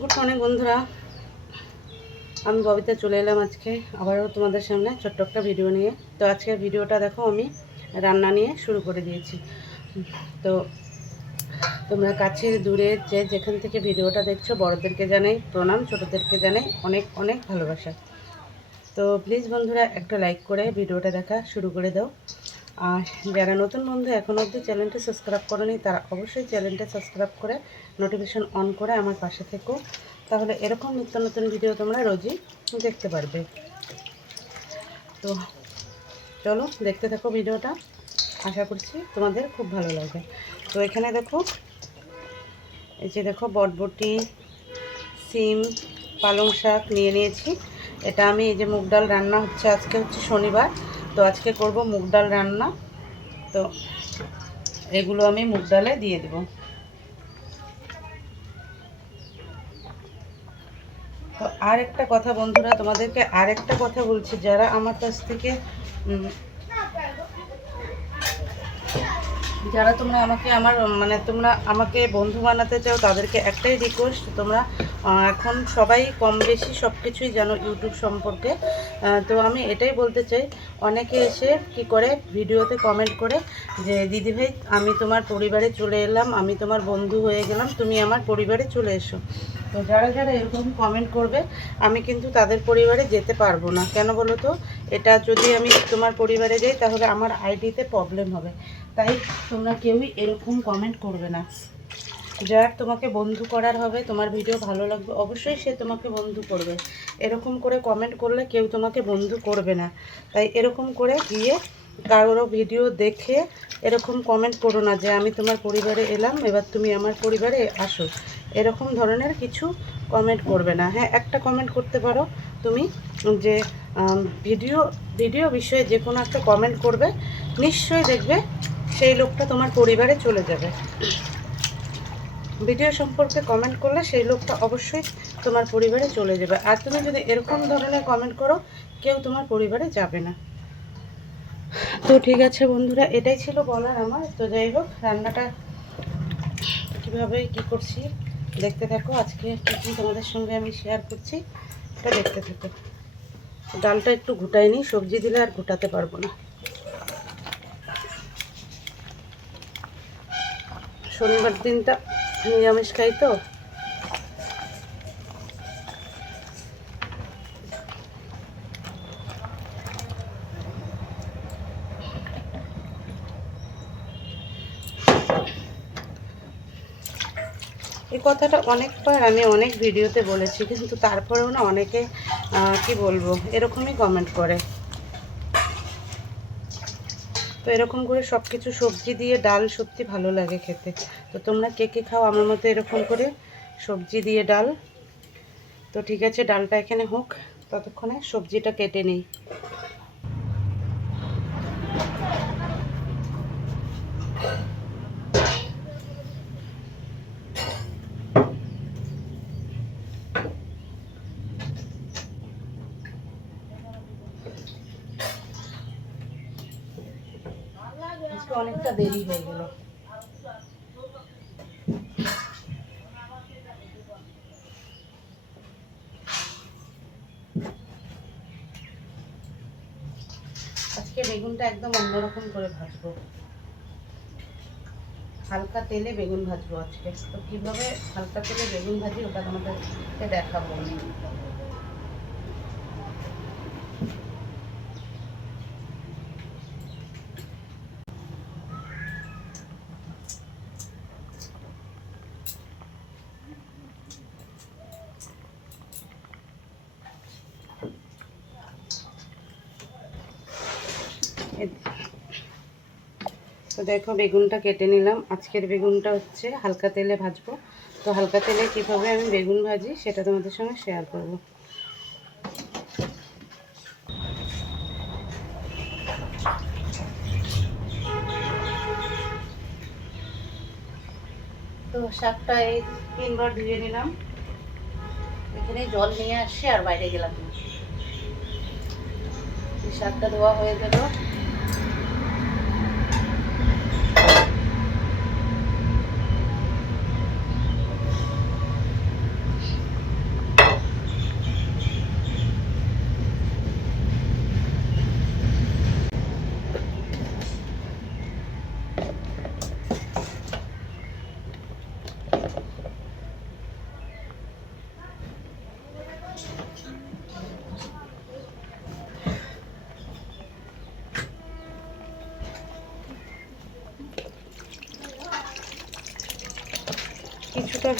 Good morning বন্ধুরা, আমি ববিতা চলে এলাম আজকে আবারও তোমাদের সামনে ছোট্ট একটা ভিডিও নিয়ে। তো আজকের ভিডিওটা দেখো, আমি রান্না নিয়ে শুরু করে দিয়েছি। তো তোমরা কাছের দূরে যেখান থেকে ভিডিওটা দেখছো, বড়দেরকে জানাই প্রণাম, ছোটোদেরকে জানাই অনেক অনেক ভালোবাসা। তো প্লিজ বন্ধুরা একটা লাইক করে ভিডিওটা দেখা শুরু করে দাও। আর যারা নতুন বন্ধু এখনও অবধি চ্যানেলটি সাবস্ক্রাইব করেনি, তারা অবশ্যই চ্যানেলটা সাবস্ক্রাইব করে নোটিফিকেশন অন করে আমার পাশে থেকো। তাহলে এরকম নিত্য নতুন ভিডিও তোমরা রোজই দেখতে পারবে। তো চলো দেখতে থাকো ভিডিওটা, আশা করছি তোমাদের খুব ভালো লাগবে। তো এখানে দেখো, এই যে দেখো বটবটি, সিম, পালং শাক নিয়ে নিয়েছি। এটা আমি এই যে মুগ ডাল রান্না হচ্ছে, আজকে হচ্ছে শনিবার, তো আজকে করব মুগ ডাল রান্না। তো এগুলো আমি মুগ ডালে দিয়ে দেব। তো আর একটা কথা বন্ধুরা, তোমাদেরকে আর একটা কথা বলছি, যারা আমার কাছ থেকে যারা তোমরা আমাকে বন্ধু বানাতে চাও, তাদেরকে একটাই রিকোয়েস্ট, তোমরা এখন সবাই কম বেশি সব কিছুই জানো ইউটিউব সম্পর্কে। তো আমি এটাই বলতে চাই, অনেকে এসে কি করে ভিডিওতে কমেন্ট করে যে দিদিভাই আমি তোমার পরিবারে চলে এলাম, আমি তোমার বন্ধু হয়ে গেলাম, তুমি আমার পরিবারে চলে এসো। তো যারা যারা এরকম কমেন্ট করবে, আমি কিন্তু তাদের পরিবারে যেতে পারবো না। কেন বলো তো? এটা যদি আমি তোমার পরিবারে যাই, তাহলে আমার আইডিতে প্রবলেম হবে। তাই তোমরা কেউই এরকম কমেন্ট করবে না। যার তোমাকে বন্ধু করার হবে, তোমার ভিডিও ভালো লাগবে, অবশ্যই সে তোমাকে বন্ধু করবে। এরকম করে কমেন্ট করলে কেউ তোমাকে বন্ধু করবে না। তাই এরকম করে গিয়ে কারোর ভিডিও দেখে এরকম কমেন্ট করো না যে আমি তোমার পরিবারে এলাম, এবার তুমি আমার পরিবারে আসো। এরকম ধরনের কিছু কমেন্ট করবে না। হ্যাঁ, একটা কমেন্ট করতে পারো তুমি, যে ভিডিও বিষয়ে যে কোনো একটা কমেন্ট করবে, নিশ্চয়ই দেখবে সেই লোকটা তোমার পরিবারে চলে যাবে। ভিডিও সম্পর্কে কমেন্ট করলে সেই লোকটা অবশ্যই তোমার পরিবারে চলে যাবে। আর তুমি যদি এরকম ধরনের কমেন্ট করো, কেউ তোমার পরিবারে যাবে না। তো ঠিক আছে বন্ধুরা, এটাই ছিল বলার আমার। তো যাই হোক, রান্নাটা কীভাবে কী করছি দেখতে থাকো। আজকে কী তোমাদের সঙ্গে আমি শেয়ার করছি, এটা দেখতে থাকো। ডালটা একটু ঘুটাই নিই, সবজি দিলে আর ঘুটাতে পারবো না। শনিবার দিনটা নিরামিষ খাই, তো এই কথাটা অনেকবার আমি অনেক ভিডিওতে বলেছি, কিন্তু তারপরেও না অনেকে কি বলবো এরকমই কমেন্ট করে। তো এরকম করে সব কিছু সবজি দিয়ে ডাল সত্যি ভালো লাগে খেতে। তো তোমরা কে কে খাও আমার মতো এরকম করে সবজি দিয়ে ডাল? তো ঠিক আছে, ডালটা এখানে হোক, ততক্ষণে সবজিটা কেটে নিই। আজকে অনেকটা দেরি হয়ে গেল। আজকে বেগুনটা একদম অন্যরকম করে ভাজবো, হালকা তেলে বেগুন ভাজবো আজকে। তো কীভাবে হালকা তেলে বেগুন ভাজি, ওটা তোমাদেরকে দেখাবো আমি। তো দেখো, বেগুনটা কেটে নিলাম। আজকের বেগুনটা হচ্ছে হালকা তেলে ভাজবো। তো হালকা তেলে কীভাবে আমি বেগুন ভাজি সেটা তোমাদের সঙ্গে শেয়ার করব। তো শাকটা এই 3বার ধুয়ে নিলাম। এখানে জল নিয়ে আসছি আর বাইরে গেলাম না। শাকটা ধোয়া হয়ে গেল। কিছুটা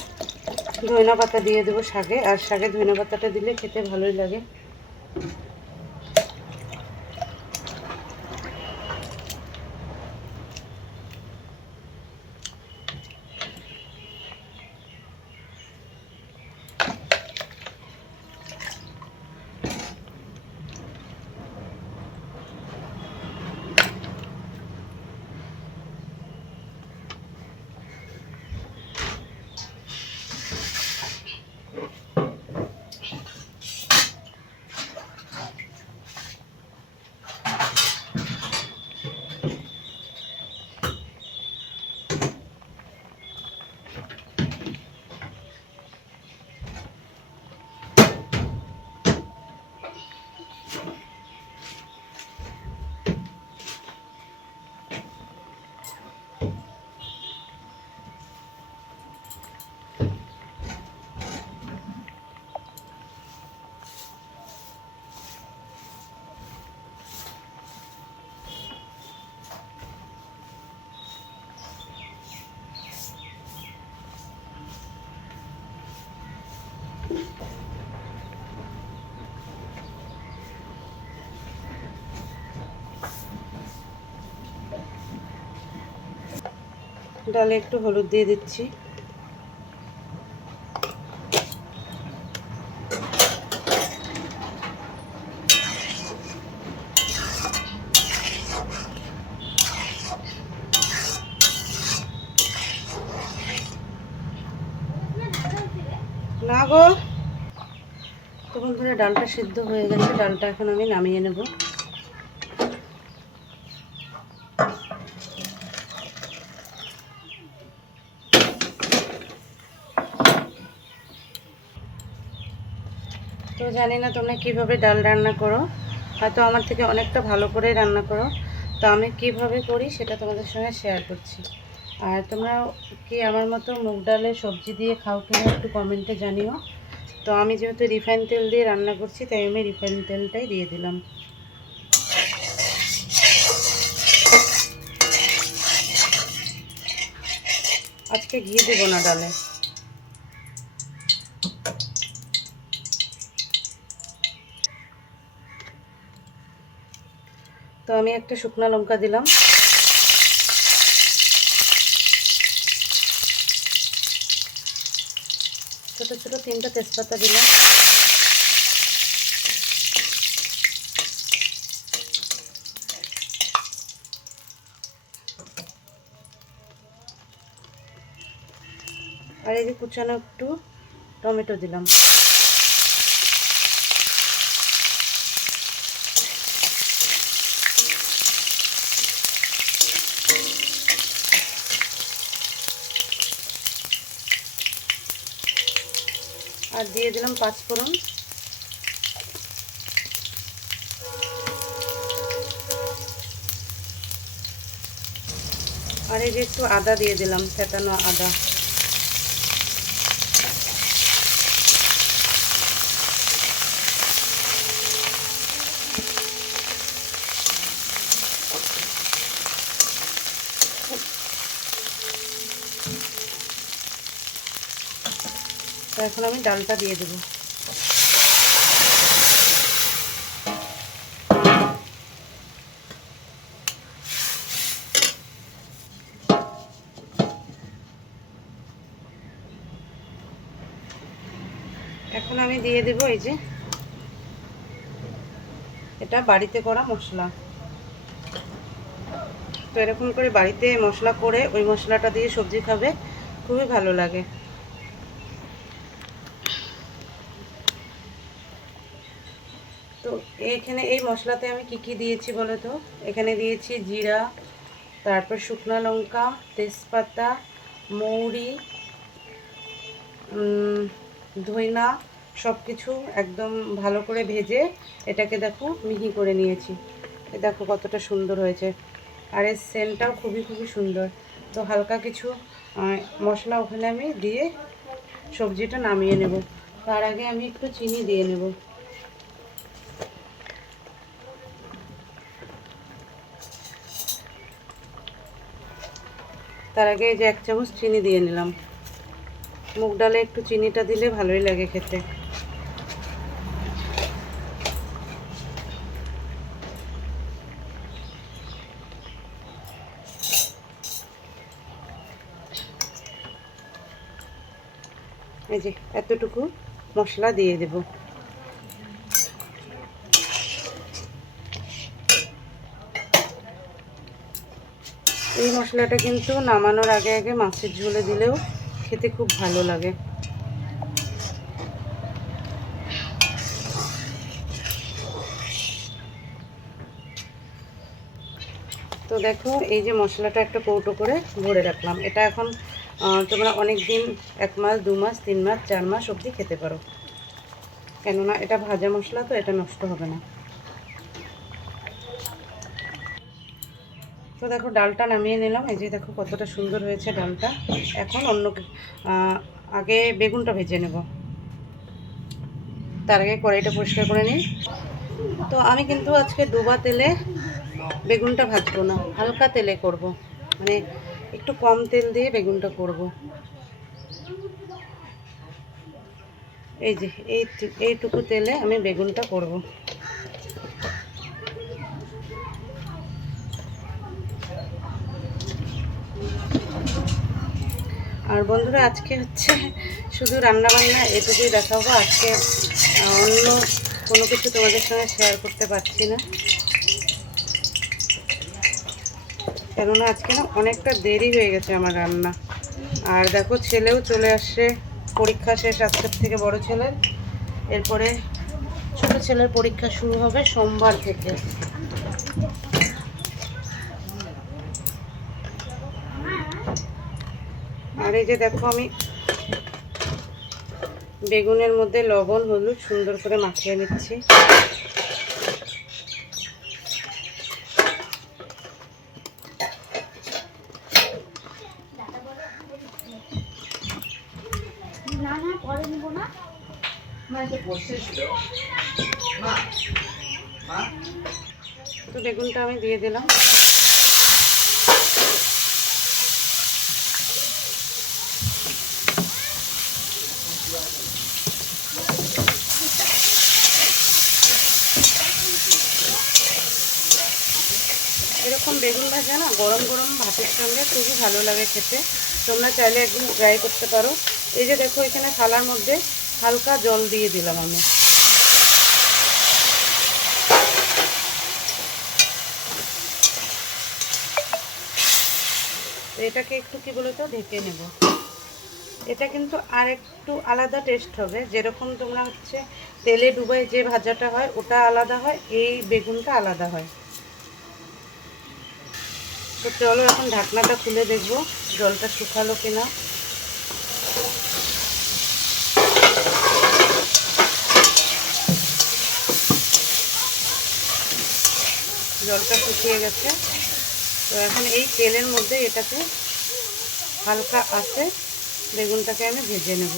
ধনিয়া পাতা দিয়ে দেবো শাকে, আর শাকে ধনিয়া পাতাটা দিলে খেতে ভালোই লাগে। ডালে একটু হলুদ দিয়ে দিচ্ছি। না গো, তো বন্ধুরা ডালটা সিদ্ধ হয়ে গেছে, ডালটা এখন আমি নামিয়ে নেব। তো জানি না তোমরা কিভাবে ডাল রান্না করো, হয়তো আমার থেকে অনেকটা ভালো করে রান্না করো। তো আমি কিভাবে করি সেটা তোমাদের সঙ্গে শেয়ার করছি। আর তোমরা কি আমার মতো মুগ ডালের সবজি দিয়ে খাও কিনা একটু কমেন্টে জানিও। তো আমি যেহেতু রিফাইন তেল দিয়ে রান্না করছি, তাই আমি রিফাইন তেলটাই দিয়ে দিলাম। আজকে ঘি দেবো না ডালে। তো আমি একটা শুকনো লঙ্কা দিলাম, ছোটো ছোটো 3টা তেজপাতা দিলাম, আর এই যে কুচানো একটু টমেটো দিলাম। আর দিয়ে দিলাম 5 ফোড়ন। আর এই যে একটু আদা দিয়ে দিলাম, ফেটানো আদা। তো এখন আমি ডালটা দিয়ে দেবো। এখন আমি দিয়ে দেব এই যে এটা বাড়িতে করা মশলা। তো এরকম করে বাড়িতে মশলা করে ওই মশলাটা দিয়ে সবজি খাবে, খুবই ভালো লাগে। তো এখানে এই মশলাতে আমি কি কি দিয়েছি বলো তো? এখানে দিয়েছি জিরা, তারপর শুকনো লঙ্কা, তেজপাতা, মৌরি, ধইনা, সব কিছু একদম ভালো করে ভেজে এটাকে দেখো মিহি করে নিয়েছি। এ দেখো কতটা সুন্দর হয়েছে, আর এর সেন্টটাও খুবই খুবই সুন্দর। তো হালকা কিছু মশলা ওখানে আমি দিয়ে সবজিটা নামিয়ে নেব। তার আগে আমি একটু চিনি দিয়ে নেব। তার আগে এই যে 1 চামচ চিনি দিয়ে নিলাম। মুগ ডালে একটু চিনিটা দিলে ভালোই লাগে খেতে। এই যে এতটুকু মশলা দিয়ে দেব। এই মশলাটা কিন্তু নামানোর আগে আগে মাছের ঝোলে দিলেও খেতে খুব ভালো লাগে। তো দেখো এই যে মশলাটা একটা কৌটো করে ভরে রাখলাম। এটা এখন তোমরা অনেক দিন 1 মাস 2 মাস 3 মাস 4 মাস অবধি খেতে পারো, কেননা এটা ভাজা মশলা তো এটা নষ্ট হবে না। তো দেখো ডালটা নামিয়ে নিলাম। এই যে দেখো কতটা সুন্দর হয়েছে ডালটা। এখন আগে বেগুনটা ভেজে নেব। তার আগে কড়াইটা পরিষ্কার করে নিই। তো আমি কিন্তু আজকে ডোবা তেলে বেগুনটা ভাজবো না, হালকা তেলে করব, মানে একটু কম তেল দিয়ে বেগুনটা করব। এই যে এইটুকু তেলে আমি বেগুনটা করব। আর বন্ধুরা আজকে হচ্ছে শুধু রান্নাবান্না এটুকুই দেখাবো। আজকে অন্য কোনো কিছু তোমাদের সঙ্গে শেয়ার করতে পারছি না, কেননা আজকে না অনেকটা দেরি হয়ে গেছে আমার রান্না। আর দেখো ছেলেও চলে আসছে, পরীক্ষা শেষ আজকের থেকে বড় ছেলের। এরপরে ছোটো ছেলের পরীক্ষা শুরু হবে সোমবার থেকে। আর এই যে দেখো আমি বেগুনের মধ্যে লবণ হলুদ সুন্দর করে মাখিয়ে নিচ্ছি। তো বেগুনটা আমি দিয়ে দিলাম। এরকম বেগুন ভাজা না গরম গরম ভাতের সঙ্গে খুবই ভালো লাগে খেতে। তোমরা চাইলে একদিন ট্রাই করতে পারো। এই যে দেখো এখানে থালার মধ্যে হালকা জল দিয়ে দিলাম আমি। এটাকে একটু কি বলতো ঢেকে নেব। এটা কিন্তু আর একটু আলাদা টেস্ট হবে। যেরকম তোমরা হচ্ছে তেলে ডুবাই যে ভাজাটা হয় ওটা আলাদা হয়, এই বেগুনটা আলাদা হয়। তো চলো এখন ঢাকনাটা খুলে দেখবো জলটা শুকালো কিনা। জলটা শুকিয়ে গেছে। তো এখন এই তেলের মধ্যে এটাকে হালকা আঁচে বেগুনটাকে আমি ভেজে নেব।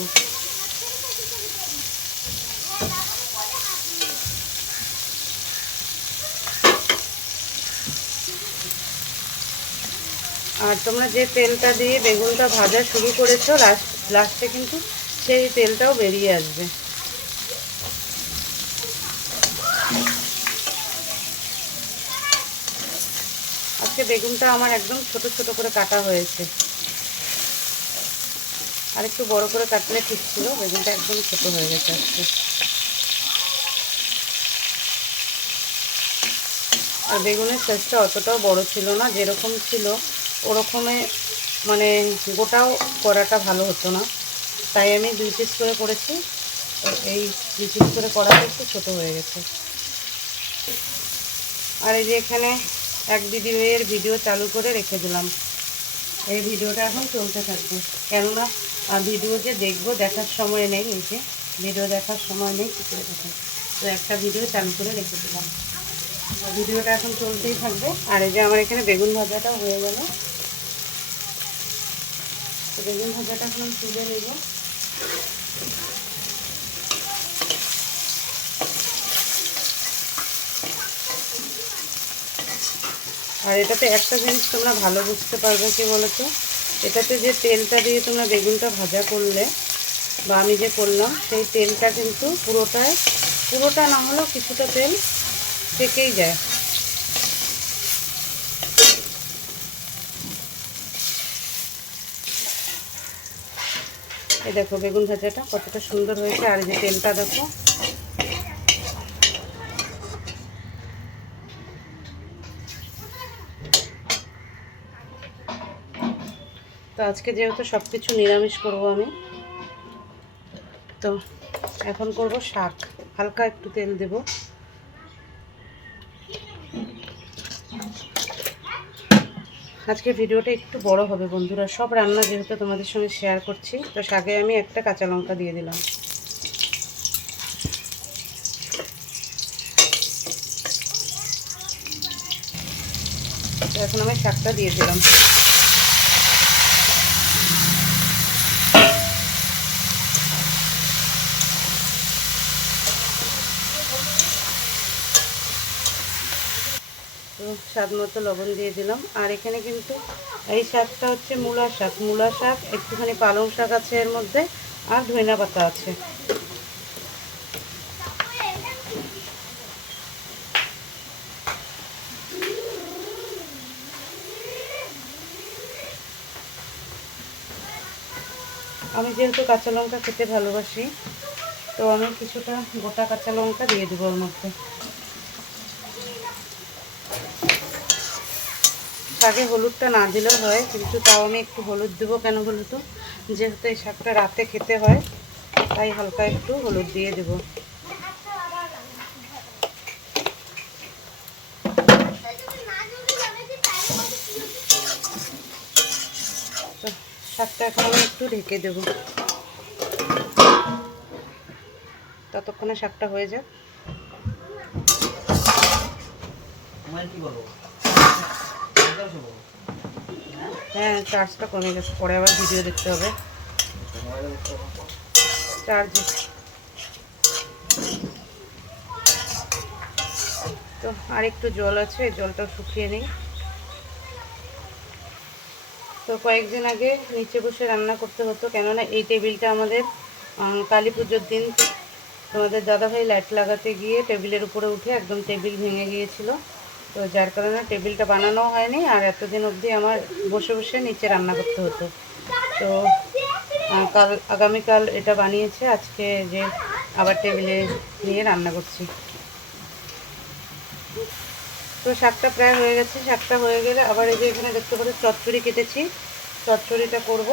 আর তোমরা যে তেলটা দিয়ে বেগুনটা ভাজা শুরু করেছো লাস্টে কিন্তু সেই তেলটাও বেরিয়ে আসবে। আজকে বেগুনটা আমার একদম ছোট ছোট করে কাটা হয়েছে, আর একটু বড় করে কাটলে ঠিক ছিল। বেগুনটা একদম ছোট হয়ে গেছে আজকে। আর বেগুনের সাইজটা অতটাও বড় ছিল না, যেরকম ছিল ওরকমে মানে গোটাও করাটা ভালো হতো না, তাই আমি 2 পিস করে করেছি। তো এই 2 পিস করে করাটা একটু ছোটো হয়ে গেছে। আর এই যে এখানে এক দিদির ভিডিও চালু করে রেখে দিলাম। এই ভিডিওটা এখন চলতে থাকবে, কেননা ভিডিও যে দেখবো দেখার সময় নেই। এই যে ভিডিও দেখার সময় নেই কী করে দেখো। তো একটা ভিডিও চালু করে রেখে দিলাম, ভিডিওটা এখন চলতেই থাকবে। আর এই যে আমার এখানে বেগুন ভাজাটাও হয়ে গেল। তো বেগুন ভাজাটা এখন তুলে নেব। আর এটাতে একটা জিনিস তোমরা ভালো বুঝতে পারবে কি বলো তো, এটাতে যে তেলটা দিয়ে তোমরা বেগুনটা ভাজা করলে বা আমি যে করলাম, সেই তেলটা কিন্তু পুরোটা না হলেও কিছুটা তেল থেকেই যায়। এই দেখো বেগুন ভাজাটা কতটা সুন্দর হয়েছে, আর যে তেলটা দেখো। তো আজকে যেহেতু সব কিছু নিরামিষ করব আমি, তো এখন করব শাক। হালকা একটু তেল দেব। আজকে ভিডিওটা একটু বড় হবে বন্ধুরা, সব রান্না যেহেতু তোমাদের সঙ্গে শেয়ার করছি। তো শাকে আমি একটা কাঁচা লঙ্কা দিয়ে দিলাম। তো এখন আমি শাকটা দিয়ে দিলাম। তো স্বাদ মতো লবণ দিয়ে দিলাম। আর এখানে কিন্তু এই শাকটা হচ্ছে মূলা শাক, একটুখানি পালং শাক আছে এর মধ্যে, আর ধনিয়া পাতা আছে। আমি যেহেতু কাঁচা লঙ্কা খেতে ভালোবাসি, তো আমি কিছুটা গোটা কাঁচা লঙ্কা দিয়ে দেবো ওর মধ্যে। শাকে হলুদটা না দিলেও হয়, কিন্তু তাও আমি একটু হলুদ দেবো। কেন বলো তো, যেহেতু এই শাকটা রাতে খেতে হয়, তাই হালকা একটু হলুদ দিয়ে দেবো। তো শাকটা এখন আমি একটু ঢেকে দেবো, ততক্ষণে শাকটা হয়ে যাক। হ্যাঁ, চার্জটা কমে গেছে, পরে আবার ভিডিও দেখতে হবে। চার্জ তো আর একটু জল আছে, জলটাও শুকিয়ে নিই। তো কয়েকদিন আগে নিচে বসে রান্না করতে হতো, কেননা এই টেবিলটা আমাদের কালী পুজোর দিন তোমাদের দাদাভাই লাইট লাগাতে গিয়ে টেবিলের উপরে উঠে একদম টেবিল ভেঙে গিয়েছিল। তো যার কারণে টেবিলটা বানানো হয়নি, আর এতদিন অবধি আমার বসে বসে নিচে রান্না করতে হতো। তো আগামীকাল এটা বানিয়েছে, আজকে যে আবার টেবিলে নিয়ে রান্না করছি। তো শাকটা প্রায় হয়ে গেছে। শাকটা হয়ে গেলে আবার এই যে এখানে দেখতে পাচ্ছি চচ্চড়ি কেটেছি, চচ্চড়িটা করব।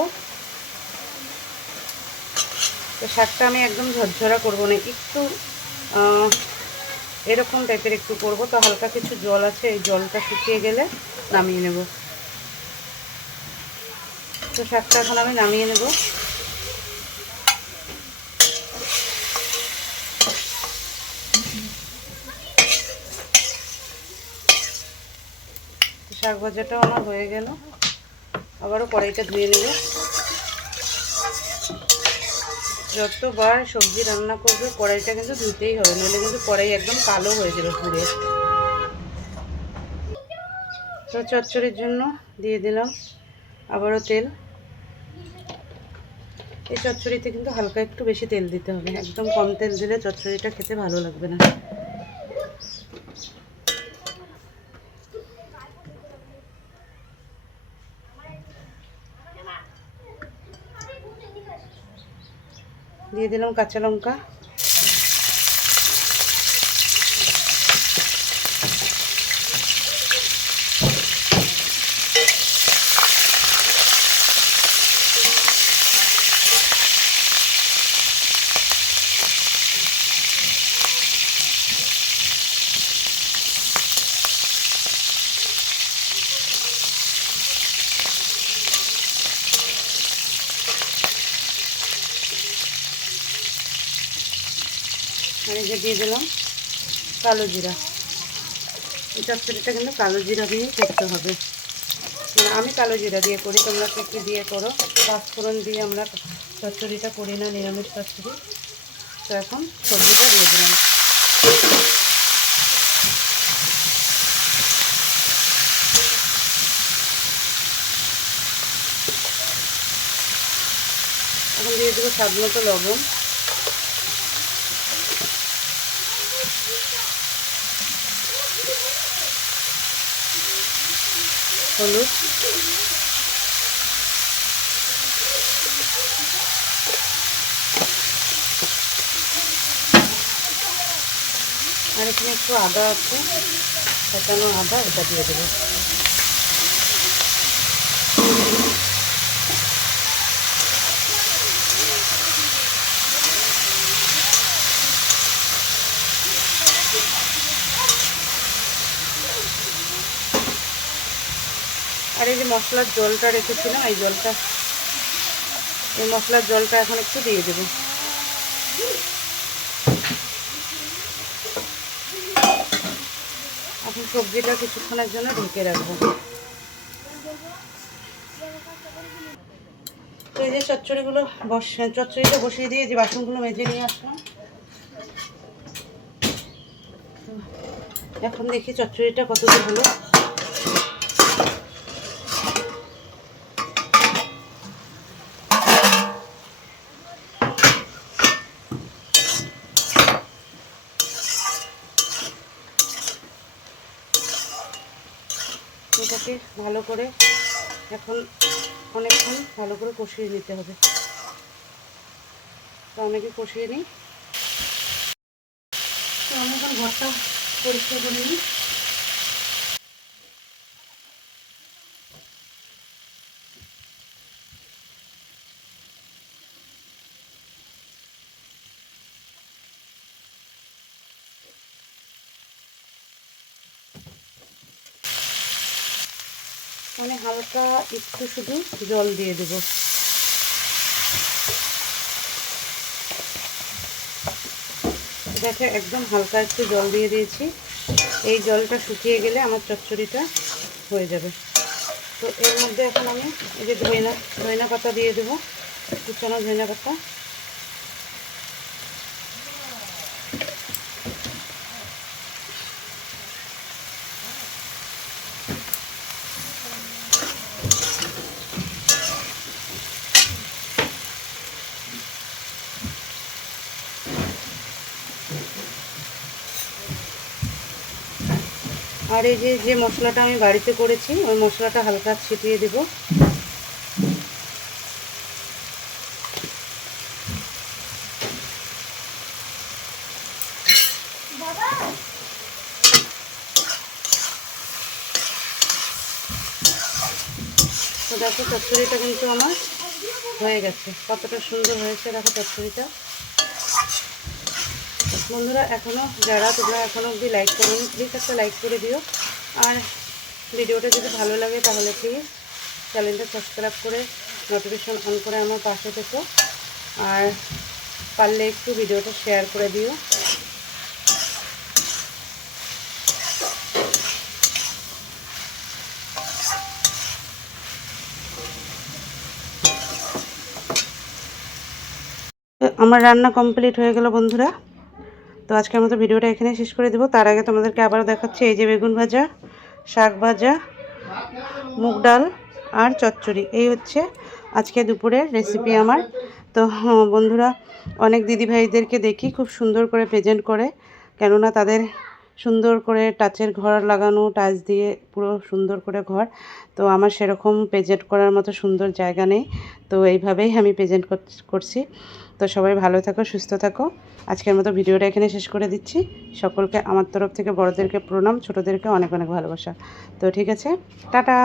তো শাকটা আমি একদম ঝরঝরা করবো না, একটু এরকম টাইপের একটু করব। তো হালকা কিছু জল আছে, এই জলটা শুকিয়ে গেলে নামিয়ে নেব। তো শাকটা এখন আমি নামিয়ে নেব। শাক ভাজাটাও আমার হয়ে গেল। আবারও কড়াইটা ধুয়ে নেব। যতবার সবজি রান্না করবে কড়াইটা কিন্তু ধুতেই হবে, নইলে কিন্তু কড়াই একদম কালো হয়ে যাবে পুড়ে। তো চচ্চড়ির জন্য দিয়ে দিলাম আবারও তেল। এই চচ্চড়িতে কিন্তু হালকা একটু বেশি তেল দিতে হবে, একদম কম তেল দিলে চচ্চড়িটা খেতে ভালো লাগবে না। দিয়ে দিলাম কাঁচা লঙ্কা। আর এই যে দিয়ে দিলাম কালো জিরা। এই চচ্চড়িটা কিন্তু কালো জিরা দিয়ে করতে হবে, মানে আমি কালো জিরা দিয়ে করি, তোমরা কি দিয়ে করো। পাঁচফোড়ন দিয়ে আমরা চচ্চড়িটা করি না, নিরামিষ চচ্চড়ি। তো এখন সবজিটা দিয়ে দিলাম। স্বাদ মতো লবণ, হলুদ, আর এখানে একটু আদা আছে, কাঁচানো আদা, এটা দিয়ে দেবো। আর এই যে মশলার জলটা রেখেছিলাম, এই মশলার জলটা এখন একটু দিয়ে দেবো। এখন সবজিটা কিছুক্ষণের জন্য ঢেকে রাখবো। তো এই যে চচ্চড়িটা বসিয়ে দিয়ে যে বাসনগুলো মেজে নিয়ে আসলাম। এখন দেখি চচ্চড়িটা কতদূর হলো। এটাকে ভালো করে এখন অনেকক্ষণ ভালো করে কষিয়ে নিতে হবে। তো অনেকে কষিয়ে নিই। তো আমি এখন ঘরটা পরিষ্কার করে নিই। মানে হালকা একটু শুধু জল দিয়ে দেব। দেখে একদম হালকা একটু জল দিয়ে দিয়েছি। এই জলটা শুকিয়ে গেলে আমার চচ্চড়িটা হয়ে যাবে। তো এর মধ্যে এখন আমি এই যে ধইনা পাতা দিয়ে দেবো, কুচানো ধইনা পাতা। আর এই যে মশলাটা আমি বাড়িতে করেছি, ওই মশলাটা হালকা ছিটিয়ে দেব। তো দেখো চচ্চড়িটা কিন্তু আমার হয়ে গেছে। কতটা সুন্দর হয়েছে দেখো চচ্চড়িটা। বন্ধুরা তোমরা এখনও অবধি লাইক করোনি, প্লিজ একটা লাইক করে দিও। আর ভিডিওটা যদি ভালো লাগে তাহলে প্লিজ চ্যানেলটা সাবস্ক্রাইব করে নোটিফিকেশন অন করে আমার পাশে থেকো। আর পারলে একটু ভিডিওটা শেয়ার করে দিও। আমার রান্না কমপ্লিট হয়ে গেল বন্ধুরা। তো আজকের মতো ভিডিওটা এখানে শেষ করে দেবো। তার আগে তোমাদেরকে আবারও দেখাচ্ছি, এই যে বেগুন ভাজা, শাক ভাজা, মুগ ডাল আর চচ্চড়ি, এই হচ্ছে আজকে দুপুরের রেসিপি আমার। তো বন্ধুরা, অনেক দিদিভাইদেরকে দেখি খুব সুন্দর করে প্রেজেন্ট করে, কেননা তাদের সুন্দর করে টাচের ঘর লাগানো, টাচ দিয়ে পুরো সুন্দর করে ঘর। তো আমার সেরকম প্রেজেন্ট করার মতো সুন্দর জায়গা নেই। তো এইভাবেই আমি প্রেজেন্ট করছি। তো সবাই ভালো থাকো, সুস্থ থাকো। আজকের মতো ভিডিওটা এখানে শেষ করে দিচ্ছি। সকলকে আমার তরফ থেকে বড়দেরকে প্রণাম, ছোটোদেরকে অনেক অনেক ভালোবাসা। তো ঠিক আছে, টাটা।